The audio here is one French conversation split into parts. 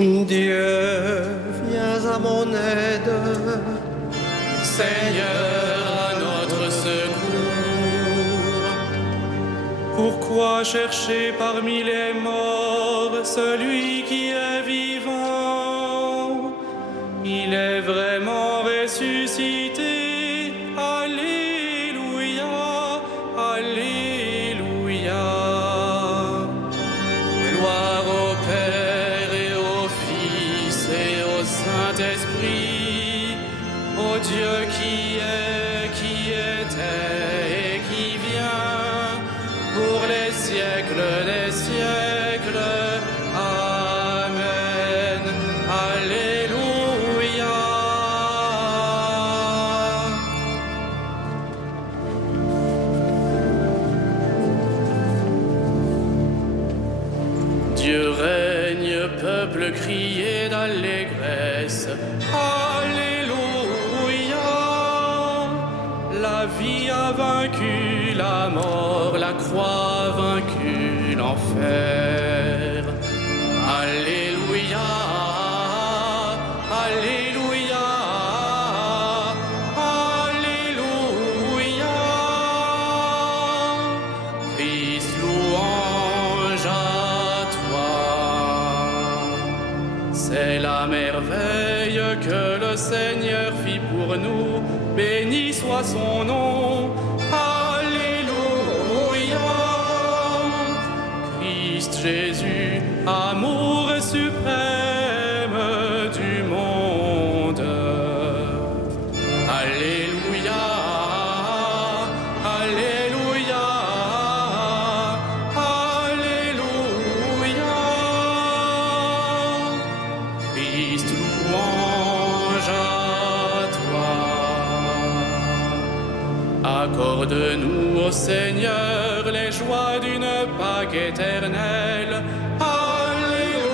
Dieu, viens à mon aide. Seigneur, à notre secours. Pourquoi chercher parmi les morts celui qui est vivant? Il est vraiment ressuscité. Alléluia, Alléluia. Gloire au Père et au Fils et au Saint-Esprit, au Dieu qui est, qui était et qui vient, pour les siècles des siècles. Amen. Alléluia. Dieu règne, peuple, criez d'allégresse. Alléluia. La vie a vaincu la mort, La croix a vaincu l'enfer. Alléluia. Alléluia. Alléluia. Christ, louange à toi. C'est la merveille que le Seigneur fit pour nous. Béni soit son nom. Alléluia. Christ Jésus, amour suprême du monde. Alléluia. Alléluia. Alléluia. Christ, louange à toi. Accorde-nous, ô Seigneur, les joies d'une Pâque éternelle. Alléluia.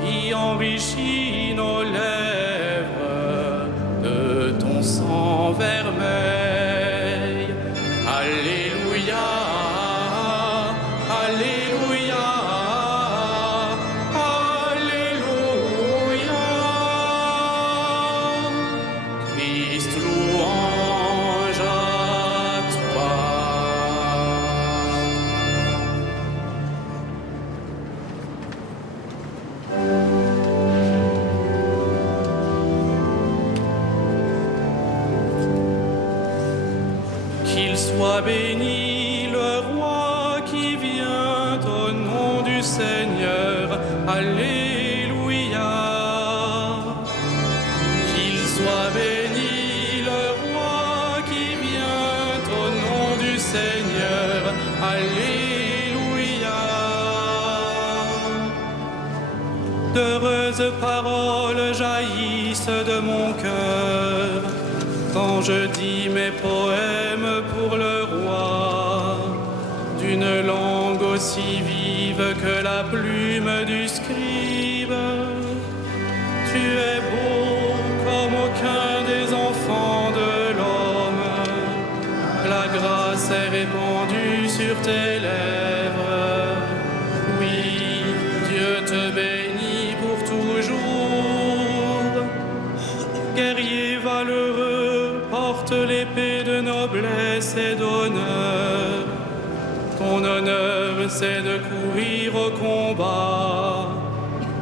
Qui enrichit nos lèvres de ton sang vermeil. Alléluia. Alléluia. Alléluia. Christ, louange à toi. qu'il soit béni le roi qui vient au nom du Seigneur. Alléluia. Qu'il soit béni le roi qui vient au nom du Seigneur. Alléluia. D'heureuses paroles jaillissent de mon cœur quand je dis mes poèmes pour le roi, d'une langue aussi vive que la plume du scribe. Tu es beau comme aucun des enfants de l'homme. La grâce est répandue sur tes lèvres. Oui, Dieu te bénit pour toujours. Guerrier valeureux, porte l'épée de noblesse et d'honneur. Ton honneur, c'est de courir au combat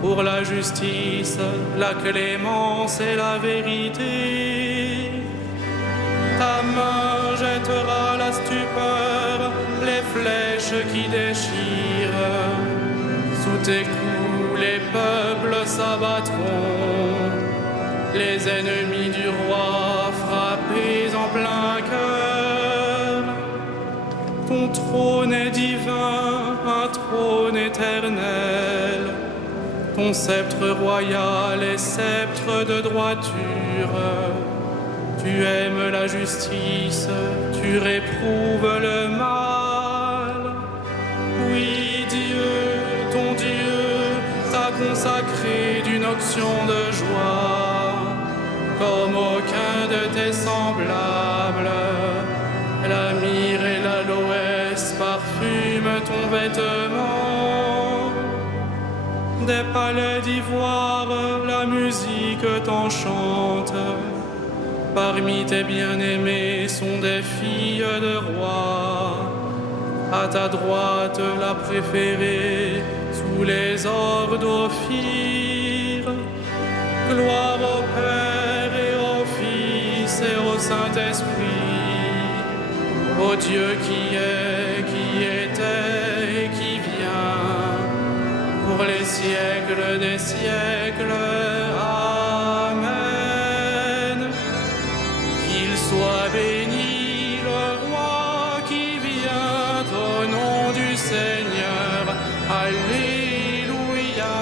pour la justice, la clémence et la vérité. Ta main jettera la stupeur, les flèches qui déchirent. Sous tes coups, les peuples s'abattront. Les ennemis du roi frappés en plein cœur. Ton trône est divin, un trône éternel. Ton sceptre royal est sceptre de droiture. Tu aimes la justice, tu réprouves le mal. Oui, Dieu, ton Dieu, t'a consacré d'une onction de joie, comme aucun de tes semblables. La myrrhe et l'aloès parfument ton vêtement. des palais d'ivoire, la musique t'enchante. Parmi tes bien-aimés sont des filles de rois. À ta droite, la préférée, sous les ors d'Ophir. Gloire au Père et au Fils et au Saint-Esprit, au Dieu qui est, qui était et qui vient, pour les siècles des siècles. Amen. Qu'il soit béni le roi qui vient au nom du Seigneur. Alléluia.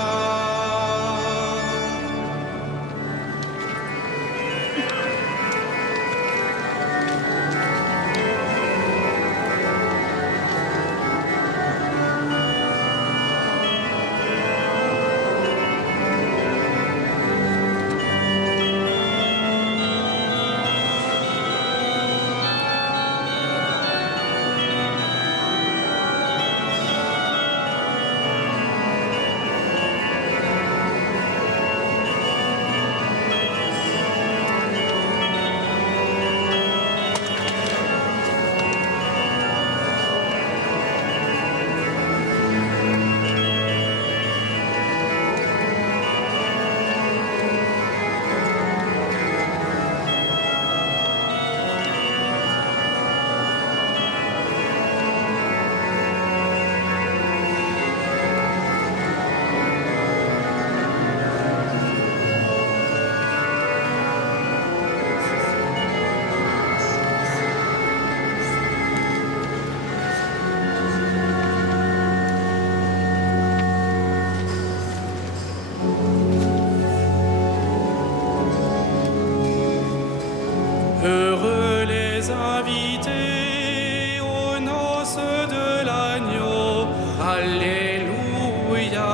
Heureux les invités aux noces de l'agneau. Alléluia.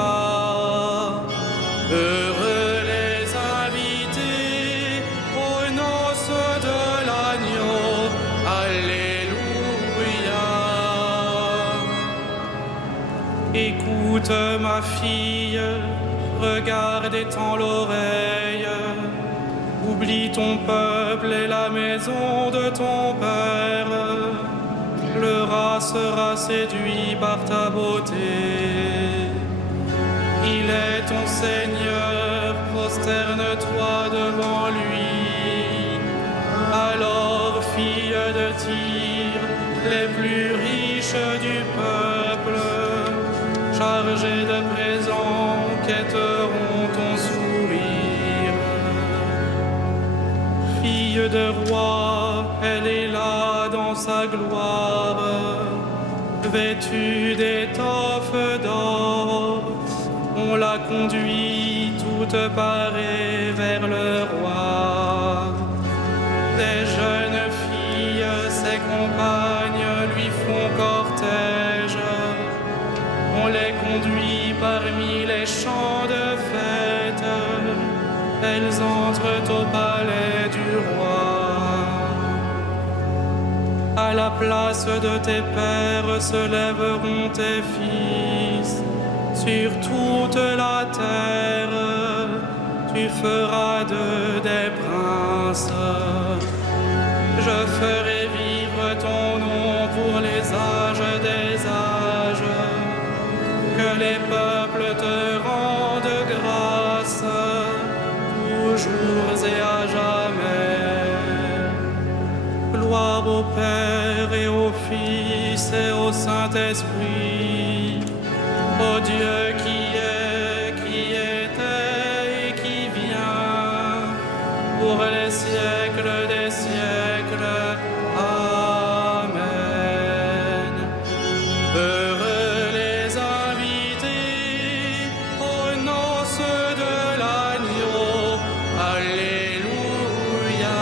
Heureux les invités aux noces de l'agneau. Alléluia. Écoute ma fille, regarde et tends l'oreille. Oublie ton peuple et la maison de ton père. Le rat sera séduit par ta beauté. Il est ton Seigneur, prosterne-toi devant lui. Alors, fille de Tyr, les plus riches du peuple, chargés de présents, quêteront ton sourire. Fille de roi, elle est là dans sa gloire, vêtue d'étoffes d'or. On la conduit toute parée vers le roi. Des jeunes filles, ses compagnes, lui font cortège. On les conduit parmi les champs de fête. Elles entrent au palais du roi. À la place de tes pères se lèveront tes fils. Sur toute la terre, tu feras d'eux des princes. Je ferai vivre ton nom pour les âges des âges. Que les peuples te rendent grâce, toujours et à jamais. Gloire au Père et au Fils et au Saint-Esprit, au Dieu qui est, qui était et qui vient, pour les siècles des siècles. Amen. Heureux les invités aux noces de l'agneau. Alléluia.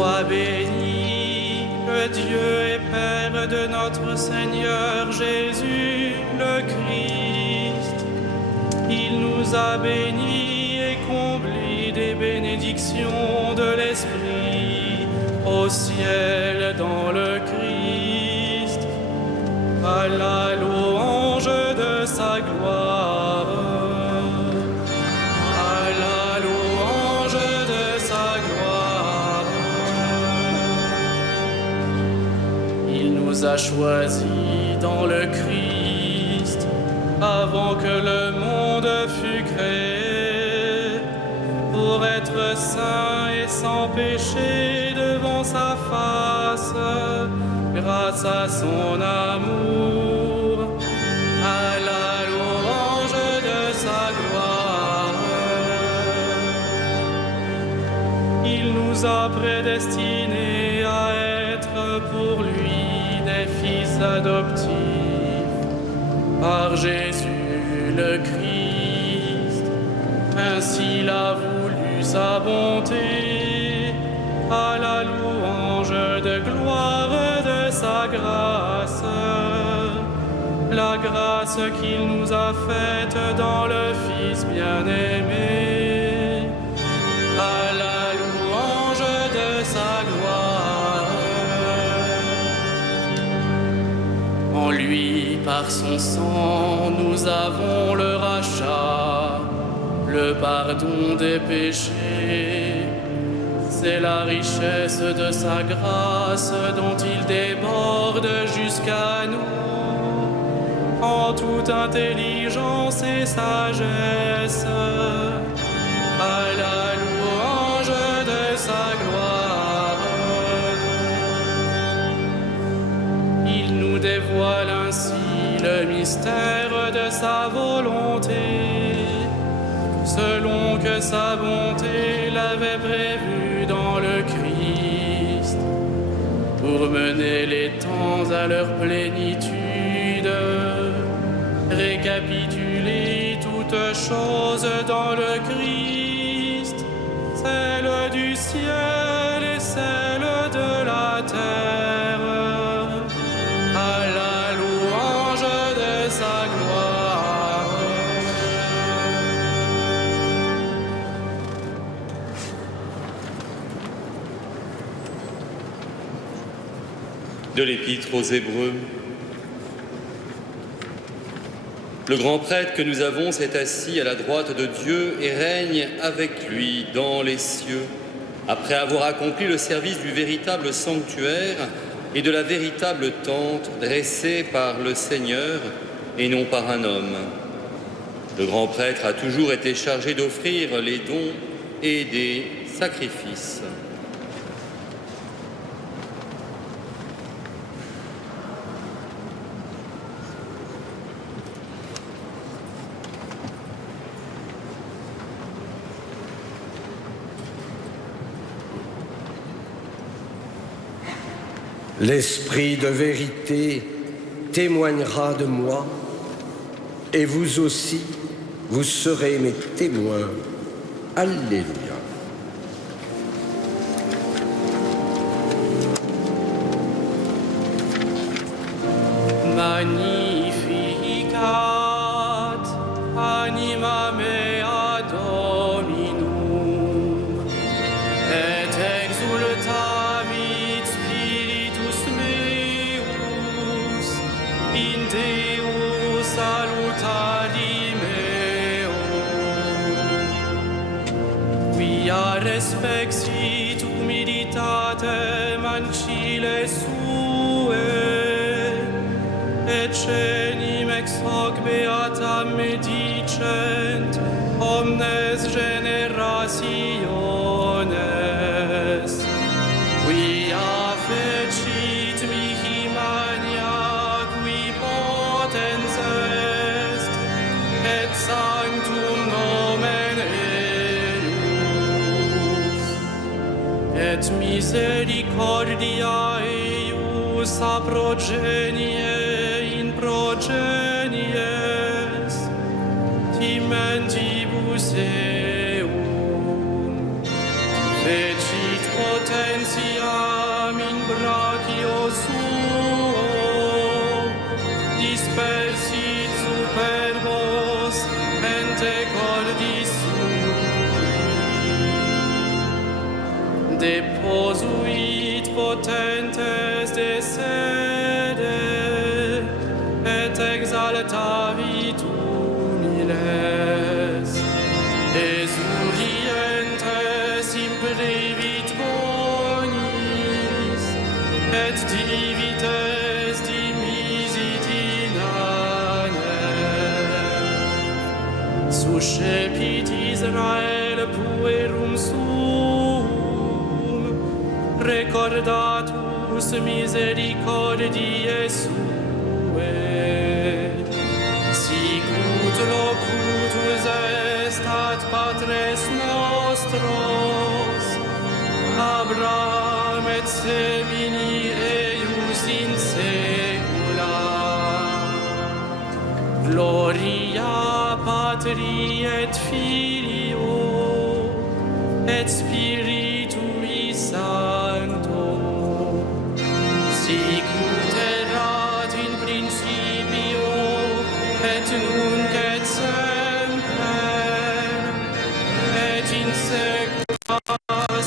Sois béni, le Dieu et Père de notre Seigneur Jésus, le Christ. Il nous a bénis et comblés des bénédictions de l'Esprit au ciel dans le Christ, à la louange de sa gloire. À la louange de sa gloire. Il nous a choisis dans le Christ avant que le monde fût créé, pour être saints et sans péché devant sa face, grâce à son amour, à la louange de sa gloire. Il nous a prédestinés à être pour lui des fils adoptifs par Jésus le Christ. Ainsi il a voulu sa bonté, à la louange de gloire de sa grâce, la grâce qu'il nous a faite dans le Fils bien-aimé, à la louange de sa gloire. En lui, par son sang, nous avons le rachat, le pardon des péchés. C'est la richesse de sa grâce dont il déborde jusqu'à nous, en toute intelligence et sagesse, à la louange de sa gloire. Il nous dévoile ainsi le mystère de sa volonté, selon que sa bonté l'avait prévu dans le Christ, pour mener les temps à leur plénitude, récapituler toutes choses dans le Christ, celle du ciel et celle de la terre, à la louange de sa gloire. De l'Épître aux Hébreux. Le grand prêtre que nous avons s'est assis à la droite de Dieu et règne avec lui dans les cieux, après avoir accompli le service du véritable sanctuaire et de la véritable tente dressée par le Seigneur et non par un homme. Le grand prêtre a toujours été chargé d'offrir les dons et des sacrifices. L'Esprit de vérité témoignera de moi, et vous aussi, vous serez mes témoins. Alléluia. Magnificat anima mea Dominum, et exultavit spiritus meus in Deus salutari meo. Quia respexit humilitatem ancile sue, et cenim ex hoc beatam medicent omnes generationes, quia fecit mihi mania qui potens est, et sanctum nomen eius, et misericordia eius a progenie in progenies, timentibus eum, fecit potens potentiam in brachio suo, dispersit superbos ente cordis sui, deposuit potentes de sede, et exaltavit humiles, esurientes imbrevit bonis, et divites dimisit in anem. Suscepit Israel puerum suum, recordatus misericordiae suae, sicut locutus est ad patres nostros, Abraham et semini eius in saecula. Gloria Patri et Filio et Spiritui Sancto, sicut erat in principio et nunc et semper et in saecula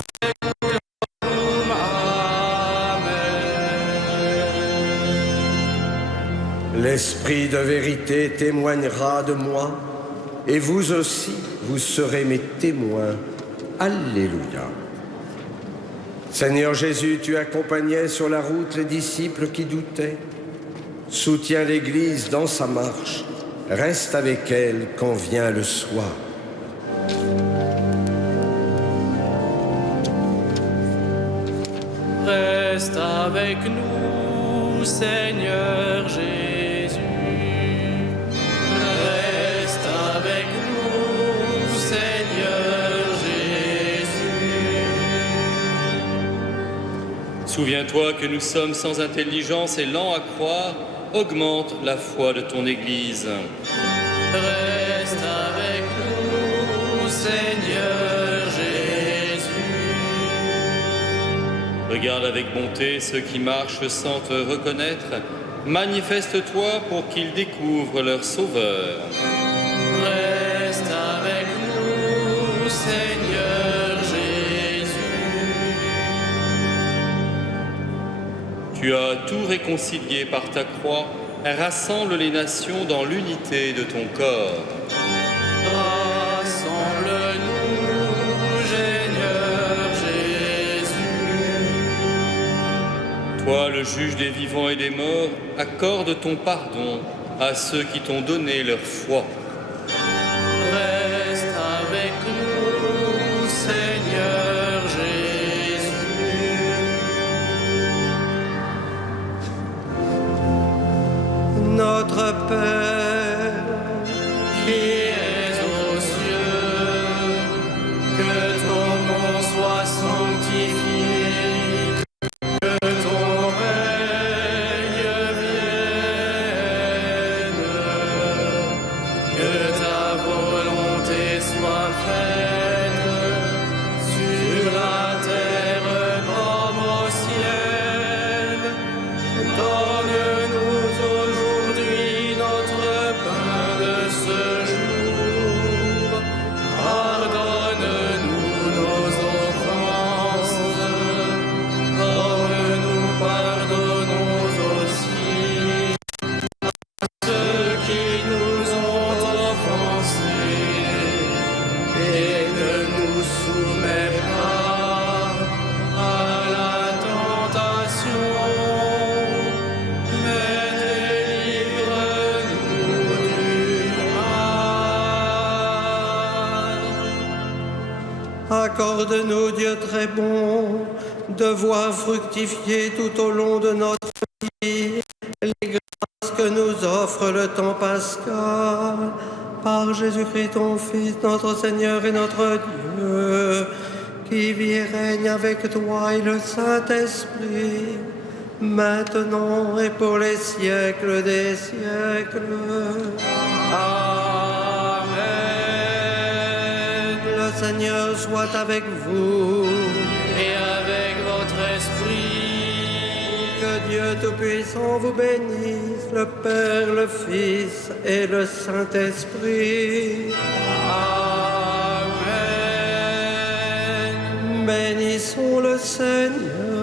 saeculorum. Amen. L'Esprit de vérité témoignera de moi, et vous aussi, vous serez mes témoins. Alléluia. Seigneur Jésus, tu accompagnais sur la route les disciples qui doutaient. Soutiens l'Église dans sa marche. Reste avec elle quand vient le soir. Reste avec nous, Seigneur Jésus. Reste avec nous, Seigneur Jésus. Souviens-toi que nous sommes sans intelligence et lents à croire. Augmente la foi de ton Église. Reste avec nous, Seigneur Jésus. Regarde avec bonté ceux qui marchent sans te reconnaître. Manifeste-toi pour qu'ils découvrent leur Sauveur. Reste avec nous, Seigneur Jésus. Tu as tout réconcilié par ta croix. Rassemble les nations dans l'unité de ton corps. Rassemble-nous, Seigneur Jésus. Toi, le juge des vivants et des morts, accorde ton pardon à ceux qui t'ont donné leur foi. Reste avec nous, Seigneur Jésus. Notre Père, Qui es aux cieux, que ton nom soit sanctifié, que ton règne vienne, que ta volonté soit faite sur la terre comme au ciel. Donne-nous aujourd'hui notre pain de ce jour. Pardonne-nous nos offenses, comme nous pardonnons aussi à ceux qui nous ont offensés. Et ne nous soumets pas à la tentation, mais délivre-nous du mal. accorde-nous, Dieu très bon, de voir fructifier tout au long de notre vie les grâces que nous offre le temps pascal. Par Jésus-Christ, ton Fils, notre Seigneur et notre Dieu, qui vit et règne avec toi et le Saint-Esprit, maintenant et pour les siècles des siècles. Amen. Le Seigneur soit avec vous. Et avec votre esprit. Que Dieu Tout-Puissant vous bénisse, le Père, le Fils et le Saint-Esprit. Amen. Bénissons le Seigneur.